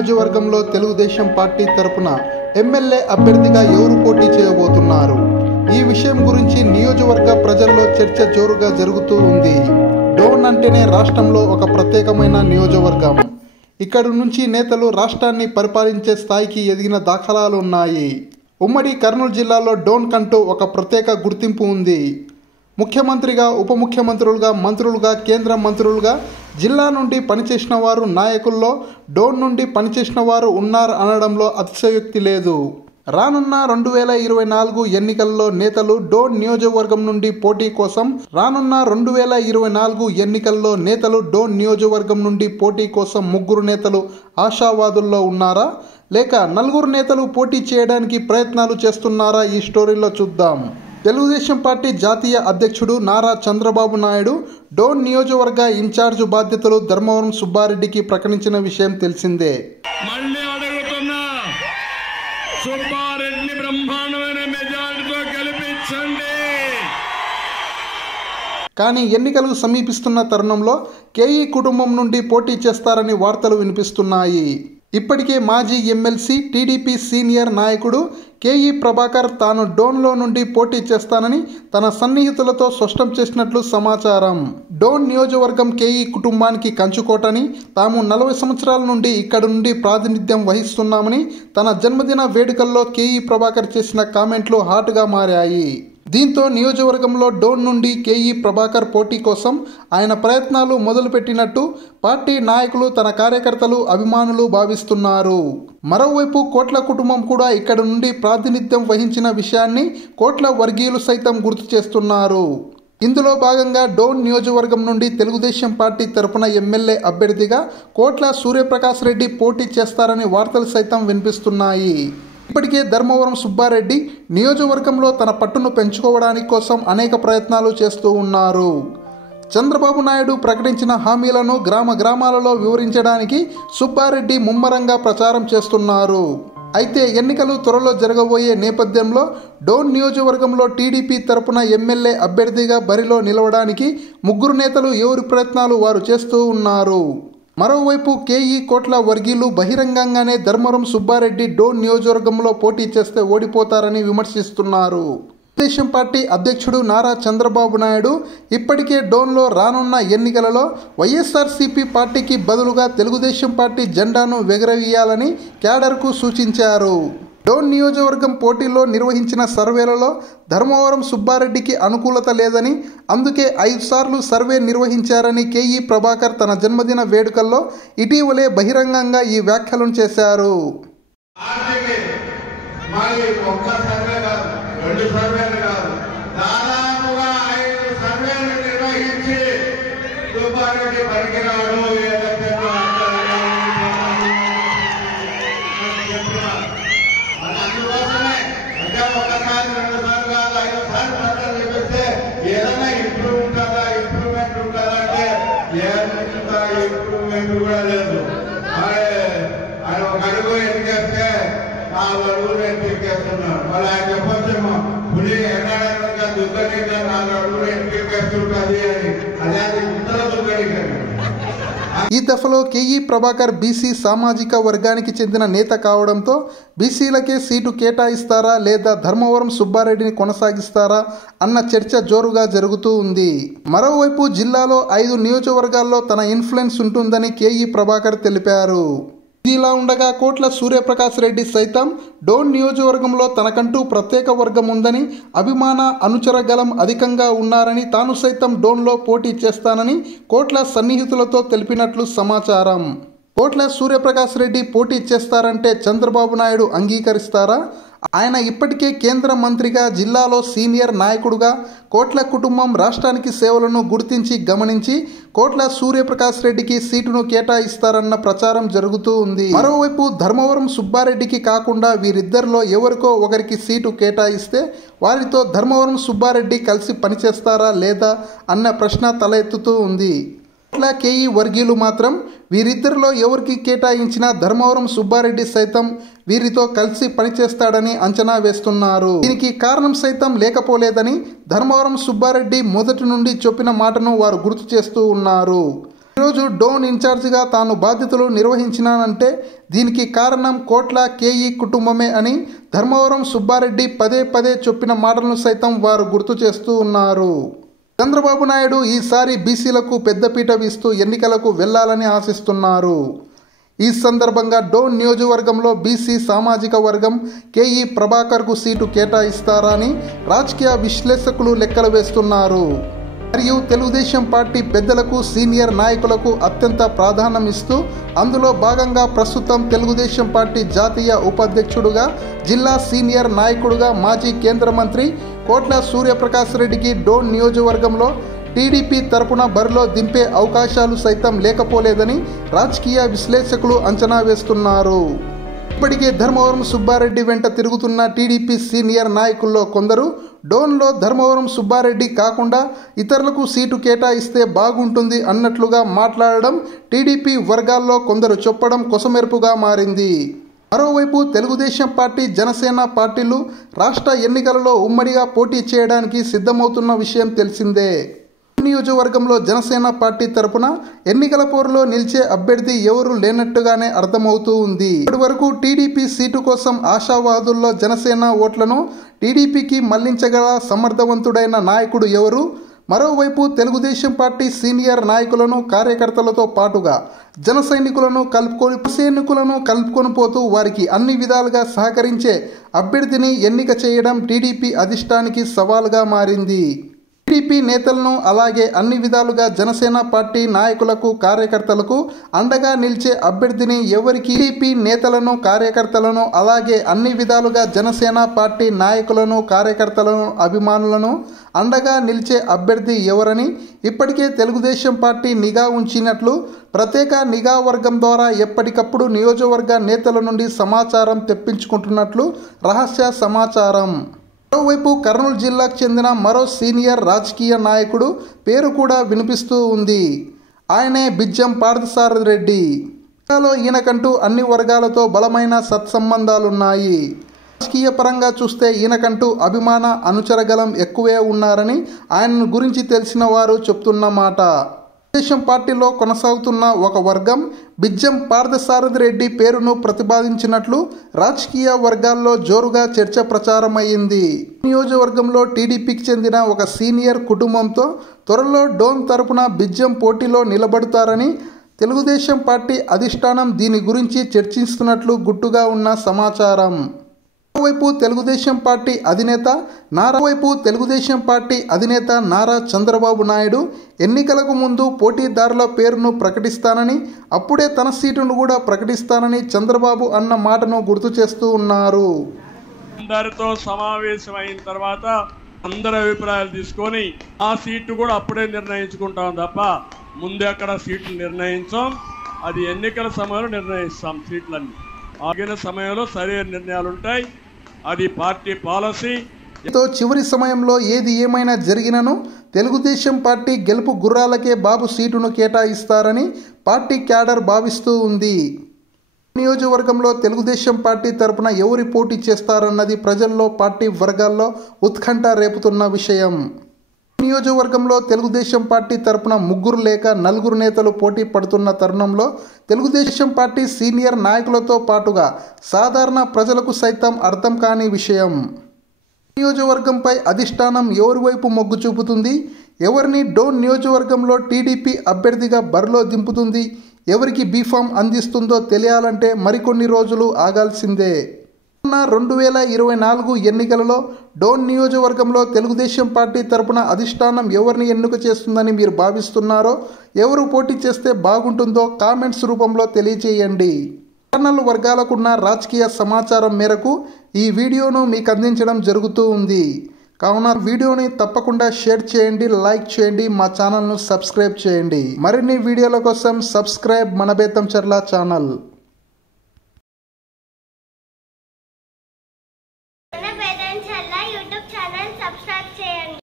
నియోజకవర్గంలో తెలుగుదేశం పార్టీ తరపున ఎమ్మెల్యే అభ్యర్థిగా ఎవరు పోటీ చేయబోతున్నారు? ఈ విషయం గురించి నియోజకవర్గ ప్రజల్లో చర్చ జోరుగా జరుగుతూ ఉంది. డోన్ అంటేనే రాష్ట్రంలో ఒక ప్రత్యేకమైన నియోజకవర్గం. ఇక్కడి నుంచి నేతలు రాష్ట్రాన్ని పరిపాలించే స్థాయికి ఎదిగిన దాఖలాలు ఉన్నాయి. ఉమ్మడి కర్నూలు జిల్లాలో డోన్ కంటూ ఒక ప్రత్యేక గుర్తింపు ఉంది. ముఖ్యమంత్రిగా, ఉప ముఖ్యమంత్రులుగా, మంత్రులుగా, కేంద్ర మంత్రులుగా జిల్లా నుండి పనిచేసిన వారు, నాయకుల్లో డోన్ నుండి పనిచేసిన వారు ఉన్నారు అనడంలో అతిశయోక్తి లేదు. రానున్న 2024 ఎన్నికల్లో నేతలు డోన్ నియోజకవర్గం నుండి పోటీ కోసం ముగ్గురు నేతలు ఆశావాదుల్లో ఉన్నారా, లేక నలుగురు నేతలు పోటీ చేయడానికి ప్రయత్నాలు చేస్తున్నారా? ఈ స్టోరీలో చూద్దాం. తెలుగుదేశం పార్టీ జాతీయ అధ్యక్షుడు నారా చంద్రబాబు నాయుడు డోన్ నియోజకవర్గ ఇన్ఛార్జ్ బాధ్యతలు ధర్మవరం సుబ్బారెడ్డికి ప్రకటించిన విషయం తెలిసిందే. కానీ ఎన్నికలు సమీపిస్తున్న తరుణంలో కేఈ కుటుంబం నుండి పోటీ చేస్తారని వార్తలు వినిపిస్తున్నాయి. ఇప్పటికే మాజీ ఎమ్మెల్సీ, టీడీపీ సీనియర్ నాయకుడు కేఈ ప్రభాకర్ తాను డోన్లో నుండి పోటీ చేస్తానని తన సన్నిహితులతో స్పష్టం చేసినట్లు సమాచారం. డోన్ నియోజకవర్గం కేఈ కుటుంబానికి కంచుకోటని, తాము 40 సంవత్సరాల నుండి ఇక్కడ నుండి ప్రాతినిధ్యం వహిస్తున్నామని తన జన్మదిన వేడుకల్లో కేఈ ప్రభాకర్ చేసిన కామెంట్లు హాట్గా మారాయి. దీంతో నియోజకవర్గంలో డోన్ నుండి కేఈ ప్రభాకర్ పోటీ కోసం ఆయన ప్రయత్నాలు మొదలుపెట్టినట్టు పార్టీ నాయకులు, తన కార్యకర్తలు, అభిమానులు భావిస్తున్నారు. మరోవైపు కోట్ల కుటుంబం కూడా ఇక్కడ నుండి ప్రాతినిధ్యం వహించిన విషయాన్ని కోట్ల వర్గీయులు సైతం గుర్తు చేస్తున్నారు. ఇందులో భాగంగా డోన్ నియోజకవర్గం నుండి తెలుగుదేశం పార్టీ తరపున ఎమ్మెల్యే అభ్యర్థిగా కోట్ల సూర్యప్రకాష్ రెడ్డి పోటీ చేస్తారని వార్తలు సైతం వినిపిస్తున్నాయి. ఇప్పటికే ధర్మవరం సుబ్బారెడ్డి నియోజకవర్గంలో తన పట్టును పెంచుకోవడానికి కోసం అనేక ప్రయత్నాలు చేస్తూ ఉన్నారు. చంద్రబాబు నాయుడు ప్రకటించిన హామీలను గ్రామాలలో వివరించడానికి సుబ్బారెడ్డి ముమ్మరంగా ప్రచారం చేస్తున్నారు. అయితే ఎన్నికలు త్వరలో జరగబోయే నేపథ్యంలో డోన్ నియోజకవర్గంలో టీడీపీ తరపున ఎమ్మెల్యే అభ్యర్థిగా బరిలో నిలవడానికి ముగ్గురు నేతలు ఎవరి ప్రయత్నాలు వారు చేస్తూ ఉన్నారు. మరోవైపు కేఈ కోట్ల వర్గీయులు బహిరంగంగానే ధర్మవరం సుబ్బారెడ్డి డోన్ నియోజకవర్గంలో పోటీ చేస్తే ఓడిపోతారని విమర్శిస్తున్నారు. తెలుగుదేశం పార్టీ అధ్యక్షుడు నారా చంద్రబాబు నాయుడు ఇప్పటికే డోన్లో రానున్న ఎన్నికలలో వైఎస్ఆర్సీపీ పార్టీకి బదులుగా తెలుగుదేశం పార్టీ జెండాను ఎగురవేయాలని క్యాడర్కు సూచించారు. డోన్ నియోజకవర్గం పోటీలో నిర్వహించిన సర్వేలలో ధర్మవరం సుబ్బారెడ్డికి అనుకూలత లేదని, అందుకే 5 సార్లు సర్వే నిర్వహించారని కేఈ ప్రభాకర్ తన జన్మదిన వేడుకల్లో ఇటీవలే బహిరంగంగా ఈ వ్యాఖ్యలను చేశారు. ఈ దఫలో కేఈ ప్రభాకర్ బీసీ సామాజిక వర్గానికి చెందిన నేత కావడంతో బీసీలకే సీటు కేటాయిస్తారా లేదా ధర్మవరం సుబ్బారెడ్డిని కొనసాగిస్తారా అన్న చర్చ జోరుగా జరుగుతూ ఉంది. మరోవైపు జిల్లాలో 5 నియోజకవర్గాల్లో తన ఇన్ఫ్లుయెన్స్ ఉంటుందని కేఈ ప్రభాకర్ తెలిపారు. ఇదిలా ఉండగా కోట్ల సూర్యప్రకాష్ రెడ్డి సైతం డోన్ నియోజకవర్గంలో తనకంటూ ప్రత్యేక వర్గం ఉందని, అభిమాన అనుచర గలం అధికంగా ఉన్నారని, తాను సైతం డోన్లో పోటీ చేస్తానని కోట్ల సన్నిహితులతో తెలిపినట్లు సమాచారం. కోట్ల సూర్యప్రకాష్ రెడ్డి పోటీ చేస్తారంటే చంద్రబాబు నాయుడు అంగీకరిస్తారా? ఆయన ఇప్పటికే కేంద్ర మంత్రిగా, జిల్లాలో సీనియర్ నాయకుడుగా కోట్ల కుటుంబం రాష్ట్రానికి సేవలను గుర్తించి గమనించి కోట్ల సూర్యప్రకాష్ రెడ్డికి సీటును కేటాయిస్తారన్న ప్రచారం జరుగుతూ ఉంది. మరోవైపు ధర్మవరం సుబ్బారెడ్డికి కాకుండా వీరిద్దరిలో ఎవరికో ఒకరికి సీటు కేటాయిస్తే వారితో ధర్మవరం సుబ్బారెడ్డి కలిసి పనిచేస్తారా లేదా అన్న ప్రశ్న తలెత్తుతూ ఉంది. కోట్ల కేఈ వర్గీయులు మాత్రం వీరిద్దరిలో ఎవరికి కేటాయించినా ధర్మవరం సుబ్బారెడ్డి సైతం వీరితో కలిసి పనిచేస్తాడని అంచనా వేస్తున్నారు. దీనికి కారణం సైతం లేకపోలేదని ధర్మవరం సుబ్బారెడ్డి మొదటి నుండి చెప్పిన మాటను వారు గుర్తు చేస్తూ ఉన్నారు. ఈరోజు డోన్ ఇన్ఛార్జిగా తాను బాధ్యతలు నిర్వహించినానంటే దీనికి కారణం కోట్ల కేఈ కుటుంబమే అని ధర్మవరం సుబ్బారెడ్డి పదే పదే చెప్పిన మాటలను సైతం వారు గుర్తు చేస్తూ ఉన్నారు. చంద్రబాబు నాయుడు ఈసారి బీసీలకు పెద్దపీట వీస్తూ ఎన్నికలకు వెళ్లాలని ఆశిస్తున్నారు. ఈ సందర్భంగా డోన్ నియోజకవర్గంలో బీసీ సామాజిక వర్గం కేఈ ప్రభాకర్కు సీటు కేటాయిస్తారా అని రాజకీయ విశ్లేషకులు లెక్కలు వేస్తున్నారు. మరియు తెలుగుదేశం పార్టీ పెద్దలకు సీనియర్ నాయకులకు అత్యంత ప్రాధాన్యం ఇస్తూ అందులో భాగంగా ప్రస్తుతం తెలుగుదేశం పార్టీ జాతీయ ఉపాధ్యక్షుడుగా జిల్లా సీనియర్ నాయకుడుగా మాజీ కేంద్ర మంత్రి కోట్ల సూర్యప్రకాష్ రెడ్డికి డోన్ నియోజకవర్గంలో టీడీపీ తరపున బరిలో దింపే అవకాశాలు సైతం లేకపోలేదని రాజకీయ విశ్లేషకులు అంచనా వేస్తున్నారు. ఇప్పటికే ధర్మవరం సుబ్బారెడ్డి వెంట తిరుగుతున్న టీడీపీ సీనియర్ నాయకుల్లో కొందరు డోన్లో ధర్మవరం సుబ్బారెడ్డి కాకుండా ఇతరులకు సీటు కేటాయిస్తే బాగుంటుంది అన్నట్లుగా మాట్లాడడం టీడీపీ వర్గాల్లో కొందరు చెప్పడం కొసమెరుపుగా మారింది. మరోవైపు తెలుగుదేశం పార్టీ జనసేన పార్టీలు రాష్ట్ర ఎన్నికలలో ఉమ్మడిగా పోటీ చేయడానికి సిద్ధమవుతున్న విషయం తెలిసిందే. నియోజకవర్గంలో జనసేన పార్టీ తరపున ఎన్నికల పోరులో నిలిచే అభ్యర్థి ఎవరు లేనట్టుగానే అర్థమవుతూ ఉంది. ఇప్పటి వరకు టీడీపీ సీటు కోసం ఆశావాదుల్లో జనసేన ఓట్లను టీడీపీకి మళ్లించగల సమర్థవంతుడైన నాయకుడు ఎవరు? మరోవైపు తెలుగుదేశం పార్టీ సీనియర్ నాయకులను కార్యకర్తలతో పాటుగా జన సైనికులను కలుపుకొని పోతూ వారికి అన్ని విధాలుగా సహకరించే అభ్యర్థిని ఎన్నిక చేయడం టీడీపీ అధిష్టానికి సవాలుగా మారింది. టీడీపీ నేతలను అలాగే అన్ని విధాలుగా జనసేన పార్టీ నాయకులకు కార్యకర్తలకు అండగా నిలిచే అభ్యర్థిని ఎవరికి టీడీపీ నేతలను కార్యకర్తలను అలాగే అన్ని విధాలుగా జనసేన పార్టీ నాయకులను కార్యకర్తలను అభిమానులను అండగా నిలిచే అభ్యర్థి ఎవరని ఇప్పటికే తెలుగుదేశం పార్టీ నిఘా ఉంచినట్లు ప్రత్యేక నిఘా వర్గం ద్వారా ఎప్పటికప్పుడు నియోజకవర్గ నేతల నుండి సమాచారం తెప్పించుకుంటున్నట్లు రహస్య సమాచారం. మరోవైపు కర్నూలు జిల్లాకు చెందిన మరో సీనియర్ రాజకీయ నాయకుడు పేరు కూడా వినిపిస్తూ ఉంది. ఆయనే బిజ్జం పార్థసారథి రెడ్డి. జిల్లాలో ఈయనకంటూ అన్ని వర్గాలతో బలమైన సత్సంబంధాలున్నాయి. రాజకీయ పరంగా చూస్తే ఈయనకంటూ అభిమాన అనుచరగలం ఎక్కువే ఉన్నారని ఆయన గురించి తెలిసిన వారు చెప్తున్న మాట. తెలుగుదేశం పార్టీలో కొనసాగుతున్న ఒక వర్గం బిజ్జం పార్థసారథి రెడ్డి పేరును ప్రతిపాదించినట్లు రాజకీయ వర్గాల్లో జోరుగా చర్చ ప్రచారమైంది. నియోజకవర్గంలో టీడీపీకి చెందిన ఒక సీనియర్ కుటుంబంతో త్వరలో డోన్ తరపున బిజ్జం పోటీలో నిలబడతారని తెలుగుదేశం పార్టీ అధిష్టానం దీని గురించి చర్చిస్తున్నట్లు గుట్టుగా ఉన్న సమాచారం. మరోవైపు తెలుగుదేశం పార్టీ అధినేత నారా చంద్రబాబు నాయుడు ఎన్నికలకు ముందు పోటీదారుల పేరును ప్రకటిస్తానని అప్పుడే తన సీటును కూడా ప్రకటిస్తానని చంద్రబాబు అన్న మాటను గుర్తు చేస్తూ ఉన్నారు. అందరితో సమావేశమైన తర్వాత అందరి అభిప్రాయాలు తీసుకొని ఆ సీటు కూడా అప్పుడే నిర్ణయించుకుంటాం తప్ప ముందు ఎక్కడ సీట్లు నిర్ణయించాం. అది ఎన్నికల సమయంలో నిర్ణయిస్తాం. సీట్లన్నీ ఆగిన సమయంలో సరైన నిర్ణయాలు ఉంటాయి. అది పార్టీ పాలసీ. చివరి సమయంలో ఏది ఏమైనా జరిగినను తెలుగుదేశం పార్టీ గెలుపు గుర్రాలకే బాబు సీటును కేటాయిస్తారని పార్టీ క్యాడర్ భావిస్తూ ఉంది. నియోజకవర్గంలో తెలుగుదేశం పార్టీ తరపున ఎవరు పోటీ చేస్తారన్నది ప్రజల్లో పార్టీ వర్గాల్లో ఉత్కంఠ రేపుతున్న విషయం. నియోజకవర్గంలో తెలుగుదేశం పార్టీ తరపున 3 లేక 4 నేతలు పోటీ పడుతున్న తరుణంలో తెలుగుదేశం పార్టీ సీనియర్ నాయకులతో పాటుగా సాధారణ ప్రజలకు సైతం అర్థం కాని విషయం. నియోజకవర్గంపై అధిష్టానం ఎవరి వైపు మొగ్గు చూపుతుంది, ఎవరిని డోన్ నియోజకవర్గంలో టీడీపీ అభ్యర్థిగా బరిలో దింపుతుంది, ఎవరికి బీఫామ్ అందిస్తుందో తెలియాలంటే మరికొన్ని రోజులు ఆగాల్సిందే. 2024 ఎన్నికలలో డోన్ నియోజకవర్గంలో తెలుగుదేశం పార్టీ తరపున అధిష్టానం ఎవరిని ఎన్నిక చేస్తుందని మీరు భావిస్తున్నారో, ఎవరు పోటీ చేస్తే బాగుంటుందో కామెంట్స్ రూపంలో తెలియజేయండి. ఛానల్ వర్గాలకున్న రాజకీయ సమాచారం మేరకు ఈ వీడియోను మీకు అందించడం జరుగుతూ ఉంది. కావున వీడియోని తప్పకుండా షేర్ చేయండి, లైక్ చేయండి, మా ఛానల్ను సబ్స్క్రైబ్ చేయండి. మరిన్ని వీడియోల కోసం సబ్స్క్రైబ్ మన Betamcherla channel. YouTube channel subscribe చేయండి.